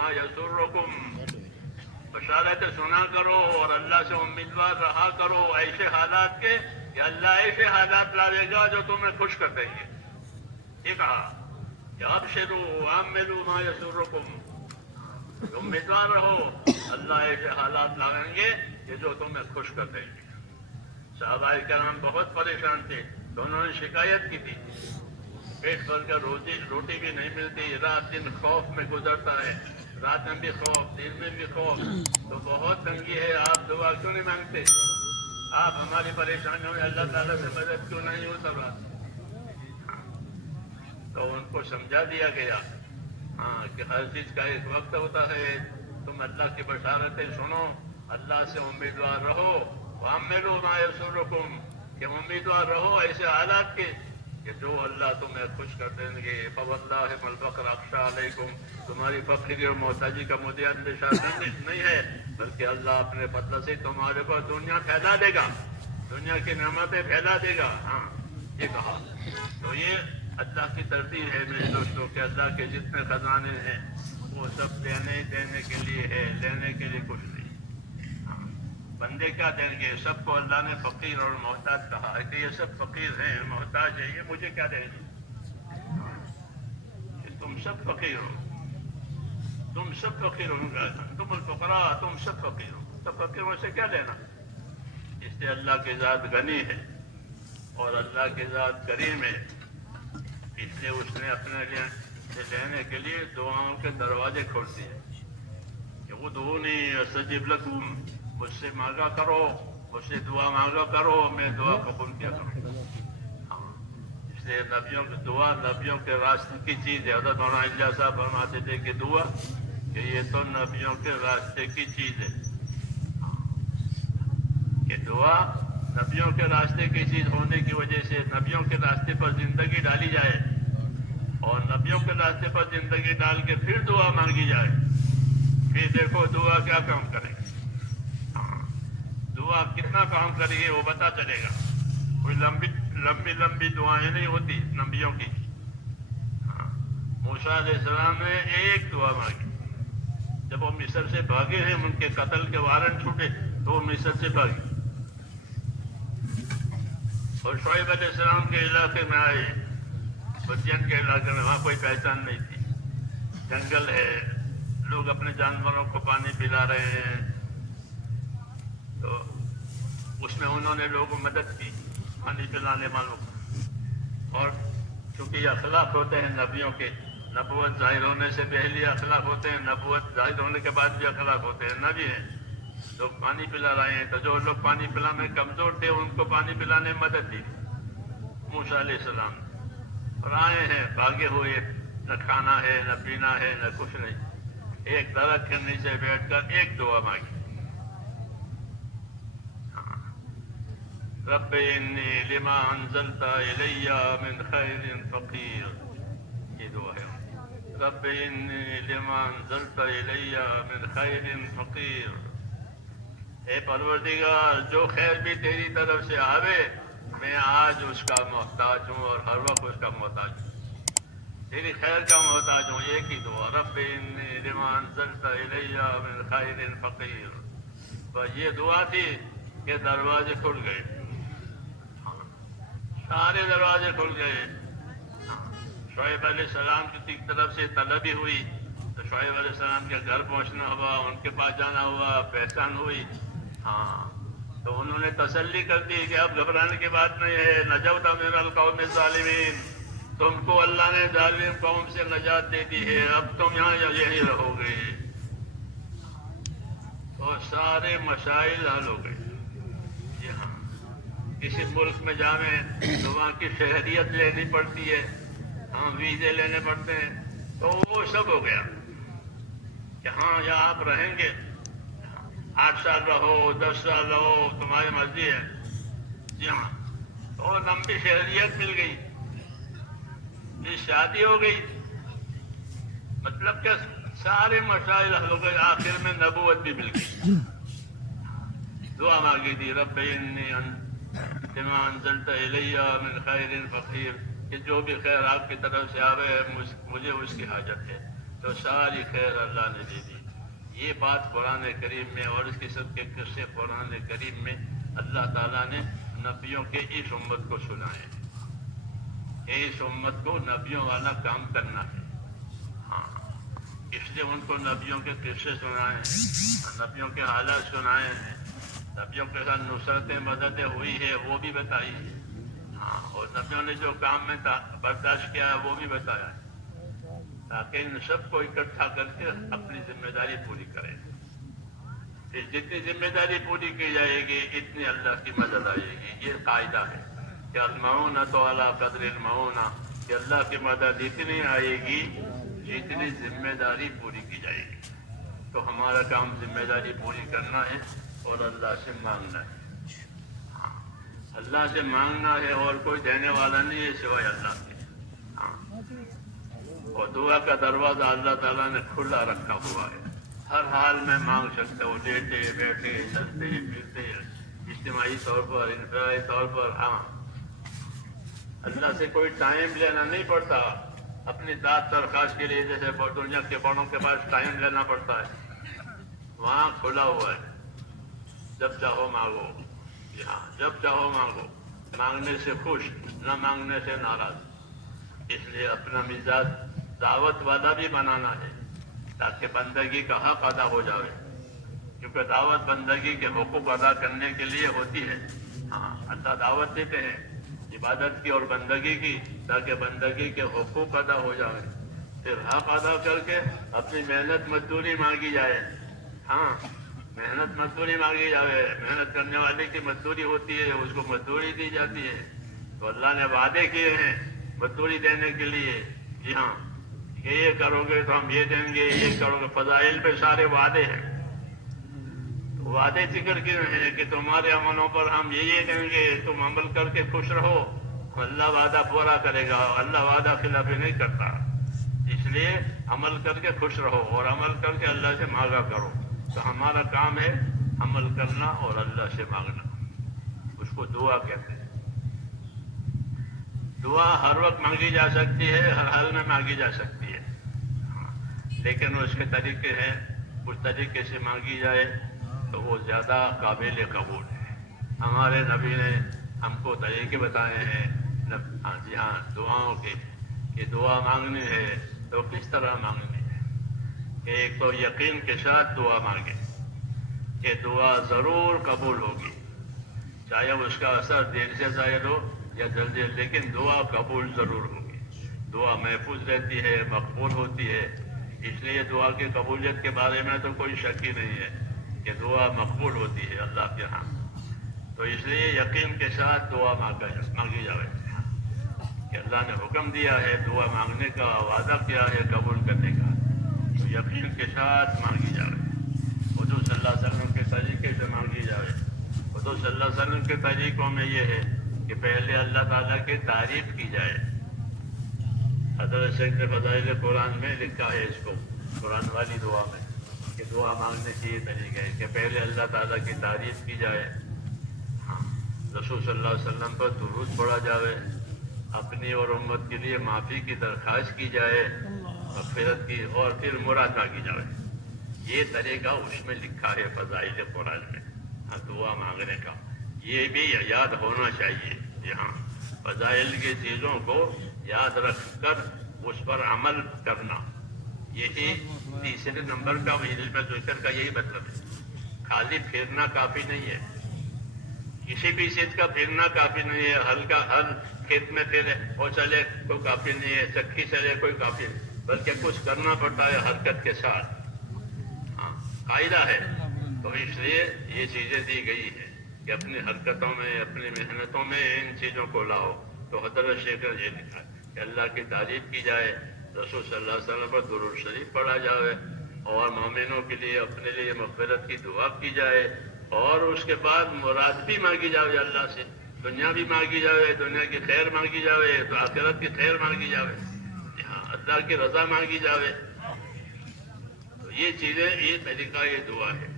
ما یسرکم، بشارتیں سنا کرو اور اللہ سے امیدوار رہا کرو ایسے حالات کے کہ اللہ ایسے حالات لاوے گا جو تمہیں خوش کر دیں گے. یہ کہا کہ ابشروا وعملوا ما یسرکم، امیدوار رہو، اللہ ایسے حالات لائیں گے کہ جو تمہیں خوش کر دیں گے. صحابہ کرام بہت پریشان تھے تو انہوں نے شکایت کی تھی، پیٹ بھر کر روٹی بھی نہیں ملتی، رات دن خوف میں گزرتا ہے، رات میں بھی خوف، دن میں بھی خوف، تو بہت تنگی ہے، آپ دعا کیوں نہیں مانگتے؟ آپ ہماری پریشانیوں میں اللہ تعالیٰ سے مدد کیوں نہیں ہوتا رات؟ تو ان کو سمجھا دیا گیا ہاں کہ ہر چیز کا ایک وقت ہوتا ہے. تم اللہ کی بشارتیں سنو، اللہ سے امیدوار رہو، وَعَمِّلُوا مَا يَسُرُّكُمْ، کہ امیدوار رہو ایسے حالات کے کہ جو اللہ تمہیں خوش کر دیں گے. فَوَاللَّهِ مَا الْفَقْرَ أَخْشَىٰ عَلَيْكُمْ، تمہاری فقری اور محتاجی کا مجھے اندیشہ نہیں ہے، بلکہ اللہ اپنے فضل سے تمہارے پر دنیا پھیلا دے گا، دنیا کی نعمتیں پھیلا دے گا. ہاں یہ کہا. تو یہ اللہ کی ترتیب ہے میرے دوستوں کہ اللہ کے جتنے خزانے ہیں وہ سب دینے کے لیے ہے، لینے کے لیے کچھ نہیں. بندے کیا دیں گے؟ سب کو اللہ نے فقیر اور محتاج کہا ہے کہ یہ سب فقیر ہیں، محتاج ہیں، یہ مجھے کیا دیں گے؟ کہ تم سب فقیر ہو، تم سب فقیر ہو، تم الفقراء، تم سب فقیر ہو، تو فقیروں سے کیا لینا؟ اس سے اللہ کی ذات غنی ہے اور اللہ کی ذات کریم ہے، اس لیے اس نے اپنے لیے لینے کے لیے دعاؤں کے دروازے کھول دیے کہ ادعونی استجب لکم، مجھ سے مانگا کرو، مجھ سے دعا مانگا کرو، میں دعا قبول کیا کروں. ہاں اس لیے نبیوں کی دعا نبیوں کے راستے کی چیز ہے. حضرت مولانا الیاس صاحب فرماتے تھے کہ دعا کہ یہ تو نبیوں کے راستے کی چیز ہے، کہ دعا نبیوں کے راستے کی چیز ہونے کی وجہ سے نبیوں کے راستے پر زندگی ڈالی جائے اور نبیوں کے راستے پر زندگی ڈال کے پھر دعا مانگی جائے، پھر دیکھو دعا کیا کام کرے گی. دعا کتنا کام کرے گی وہ پتا چلے گا. کوئی لمبی دعائیں نہیں ہوتی نبیوں کی. موسیٰ علیہ السلام نے ایک دعا مانگی، جب وہ مصر سے بھاگے ہیں، ان کے قتل کے وارنٹ چھوٹے تو وہ مصر سے بھاگے اور شعیب علیہ السلام کے علاقے میں آئے، مدین کے علاقے میں، وہاں کوئی پہچان نہیں تھی، جنگل ہے، لوگ اپنے جانوروں کو پانی پلا رہے ہیں. تو اس میں انہوں نے لوگوں کو مدد کی پانی پلانے والوں کو. اور چونکہ یہ اخلاق ہوتے ہیں نبیوں کے، نبوت ظاہر ہونے سے پہلے اخلاق ہوتے ہیں، نبوت ظاہر ہونے کے بعد بھی اخلاق ہوتے ہیں. نبی ہیں، لوگ پانی پلا رہے ہیں، تو جو لوگ پانی پلانے میں کمزور تھے ان کو پانی پلانے میں مدد دی موسیٰ علیہ السلام. اور آئے ہیں بھاگے ہوئے، نہ کھانا ہے، نہ پینا ہے، نہ کچھ نہیں. ایک درخت کے نیچے بیٹھ کر ایک دعا مانگی، رب انی لما انزلت الی من خیر فقیر. یہ دعا ہے، رب انی لما انزلت الی من خیر فقیر. اے پروردگار، جو خیر بھی تیری طرف سے آوے میں آج اس کا محتاج ہوں اور ہر وقت اس کا محتاج ہوں، تیری خیر کا محتاج ہوں. ایک ہی دعا، رب انی لما انزلت الی من خیر فقیر. بس یہ دعا تھی کہ دروازے کھل گئے، سارے دروازے کھل گئے. شعیب علیہ السلام کی طرف سے طلبی ہوئی تو شعیب علیہ السلام کے گھر پہنچنا ہوا، ان کے پاس جانا ہوا، پہچان ہوئی. ہاں تو انہوں نے تسلی کر دی کہ اب گھبرانے کی بات نہیں ہے، نجوت من القوم الظالمین، تم کو اللہ نے ظالم قوم سے نجات دے دی ہے، اب تم یہاں یہی رہو گے. تو سارے مسائل حل ہو گئے. یہاں کسی ملک میں جاویں تو وہاں کی شہریت لینی پڑتی ہے، ہاں ویزے لینے پڑتے ہیں، تو وہ سب ہو گیا کہ ہاں یہاں آپ رہیں گے، 8 سال رہو، 10 سال رہو، تمہاری مرضی ہے. جی ہاں، تو لمبی شہریت مل گئی، یہ شادی ہو گئی، مطلب کہ سارے مسائل حل ہو گئے. آخر میں نبوت بھی مل گئی. دعا مانگی تھی، رب انی لما انزلت الی من خیر فقیر، کہ جو بھی خیر آپ کی طرف سے آوے مجھے اس کی حاجت ہے. تو ساری خیر اللہ نے دے دی. یہ بات قرآن کریم میں اور اس قسم کے قصے قرآن کریم میں اللہ تعالیٰ نے نبیوں کے اس امت کو سنائے. اس امت کو نبیوں والا کام کرنا ہے. ہاں، اس لیے ان کو نبیوں کے قصے سنائے ہیں، نبیوں کے حالات سنائے ہیں، نبیوں کے ساتھ نصرتیں مددیں ہوئی ہے وہ بھی بتائی ہے. ہاں، اور نبیوں نے جو کام میں برداشت کیا ہے وہ بھی بتایا ہے، تاکہ ان سب کو اکٹھا کر کے اپنی ذمہ داری پوری کریں. پھر جتنی ذمہ داری پوری کی جائے گی اتنی اللہ کی مدد آئے گی. یہ قاعدہ ہے کہ المعونۃ علی قدر المعونہ، کہ اللہ کی مدد اتنی آئے گی جتنی ذمہ داری پوری کی جائے گی. تو ہمارا کام ذمہ داری پوری کرنا ہے اور اللہ سے مانگنا ہے. ہاں، اللہ سے مانگنا ہے، اور کوئی دینے والا نہیں ہے سوائے اللہ کے. ہاں، اور دعا کا دروازہ اللہ تعالیٰ نے کھلا رکھا ہوا ہے. ہر حال میں مانگ سکتے ہو، لیٹے بیٹھے چلتے پھرتے، اجتماعی طور پر انفرادی طور پر. ہاں، اللہ سے کوئی ٹائم لینا نہیں پڑتا اپنی داد درخواست کے لیے، جیسے دنیا کے بڑوں کے پاس ٹائم لینا پڑتا ہے. وہاں کھلا ہوا ہے، جب چاہو مانگو. جی ہاں، جب چاہو مانگو، مانگنے سے خوش، نہ مانگنے سے ناراض. اس لیے اپنا مزاج دعوت والا بھی بنانا ہے تاکہ بندگی کا حق ادا ہو جائے، کیونکہ دعوت بندگی کے حقوق ادا کرنے کے لیے ہوتی ہے. ہاں، اللہ دعوت دیتے ہیں عبادت کی اور بندگی کی، تاکہ بندگی کے حقوق ادا ہو جائے. پھر حق ادا کر کے اپنی محنت مزدوری مانگی جائے. ہاں، محنت مزدوری مانگی جائے. محنت کرنے والے کی مزدوری ہوتی ہے، اس کو مزدوری دی جاتی ہے. تو اللہ نے وعدے کیے ہیں مزدوری دینے کے لیے. جی ہاں، کہ یہ کرو گے تو ہم یہ دیں گے، یہ کرو گے. فضائل پہ سارے وعدے ہیں. وعدے ذکر کیے ہیں کہ تمہارے عملوں پر ہم یہ دیں گے، تم عمل کر کے خوش رہو. اللہ وعدہ پورا کرے گا، اللہ وعدہ خلافی نہیں کرتا. اس لیے عمل کر کے خوش رہو اور عمل کر کے اللہ سے مانگا کرو. تو ہمارا کام ہے عمل کرنا اور اللہ سے مانگنا. اس کو دعا کہتے ہیں. دعا ہر وقت مانگی جا سکتی ہے، ہر حال میں مانگی جا سکتی ہے. لیکن اس کے طریقے ہیں، اس طریقے سے مانگی جائے تو وہ زیادہ قابل قبول ہے. ہمارے نبی نے ہم کو طریقے بتائے ہیں. جی ہاں، دعاؤں کے، کہ دعا مانگنی ہے تو کس طرح مانگنی ہے. کہ ایک تو یقین کے ساتھ دعا مانگے کہ دعا ضرور قبول ہوگی، چاہے اس کا اثر دیر سے ظاہر ہو یا جلدی، لیکن دعا قبول ضرور ہوگی. دعا محفوظ رہتی ہے، مقبول ہوتی ہے. اس لیے دعا کی قبولیت کے بارے میں تو کوئی شک ہی نہیں ہے کہ دعا مقبول ہوتی ہے اللہ کے ہاں. تو اس لیے یقین کے ساتھ دعا مانگی جائے کہ اللہ نے حکم دیا ہے دعا مانگنے کا، وعدہ کیا ہے قبول کرنے کا، تو یقین کے ساتھ مانگی جائے. حضور صلی اللہ علیہ وسلم کے طریقے سے مانگی جائے. حضور صلی اللہ علیہ وسلم کے طریقوں میں یہ ہے کہ پہلے اللہ تعالیٰ کی تعریف کی جائے. حضرت شیخ نے فضائل قرآن میں لکھا ہے اس کو، قرآن والی دعا میں، کہ دعا مانگنے کے یہ طریقہ ہے کہ پہلے اللہ تعالیٰ کی تعریف کی جائے. ہاں، رسول صلی اللہ علیہ وسلم پر درود پڑھا جائے، اپنی اور امت کے لیے معافی کی درخواست کی جائے، مغفرت کی، اور پھر مراد مانگی جائے. یہ طریقہ اس میں لکھا ہے فضائل قرآن میں. ہاں، دعا مانگنے کا یہ بھی یاد ہونا چاہیے. جی ہاں، فضائل کی چیزوں کو یاد رکھ کر اس پر عمل کرنا، یہی تیسرے نمبر کا علم ذکر کا یہی مطلب ہے. خالی پھرنا کافی نہیں ہے، کسی بھی چیز کا پھرنا کافی نہیں ہے. ہلکا ہل کھیت میں پھرے اور چلے کوئی کافی نہیں ہے، چکی چلے کوئی کافی نہیں، بلکہ کچھ کرنا پڑتا ہے حرکت کے ساتھ. ہاں، قاعدہ ہے. تو اس لیے یہ چیزیں دی گئی ہیں کہ اپنی حرکتوں میں، اپنی محنتوں میں ان چیزوں کو لاؤ. تو حضرت شیخ نے یہ لکھا کہ اللہ کی تعریف کی جائے، رسول صلی اللہ علیہ وسلم پر درود شریف پڑھا جائے، اور مومنوں کے لیے اپنے لیے مغفرت کی دعا کی جائے، اور اس کے بعد مراد بھی مانگی جائے اللہ سے. دنیا بھی مانگی جائے، دنیا کی خیر مانگی جائے، تو آخرت کی خیر مانگی جائے. ہاں، اللہ کی رضا مانگی جائے. تو یہ چیزیں، یہ طریقہ، یہ دعا ہے.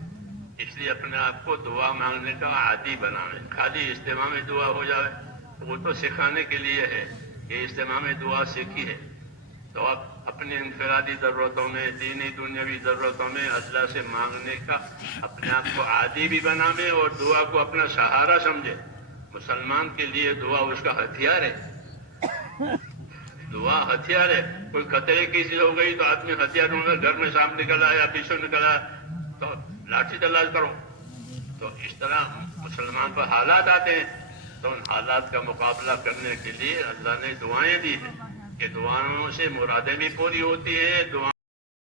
اس لیے اپنے آپ کو دعا مانگنے کا عادی بنائیں. خالی اجتماع میں دعا ہو جائے وہ تو سکھانے کے لیے ہے کہ اجتماع میں دعا سیکھی ہے، تو آپ اپنی انفرادی ضرورتوں میں، دینی دنیاوی ضرورتوں میں اللہ سے مانگنے کا اپنے آپ کو عادی بھی بناوے اور دعا کو اپنا سہارا سمجھے. مسلمان کے لیے دعا اس کا ہتھیار ہے. دعا ہتھیار ہے. کوئی خطرے کی چیز ہو گئی تو آدمی ہتھیار ڈھونڈ کر گھر میں سانپ نکل آیا، پیچھے نکل آیا تو لاٹھی تلاش کرو. تو اس طرح مسلمان پر حالات آتے ہیں تو ان حالات کا مقابلہ کرنے کے لیے اللہ نے دعائیں دی ہیں کہ دعاؤں سے مرادیں بھی پوری ہوتی ہیں، دعاؤں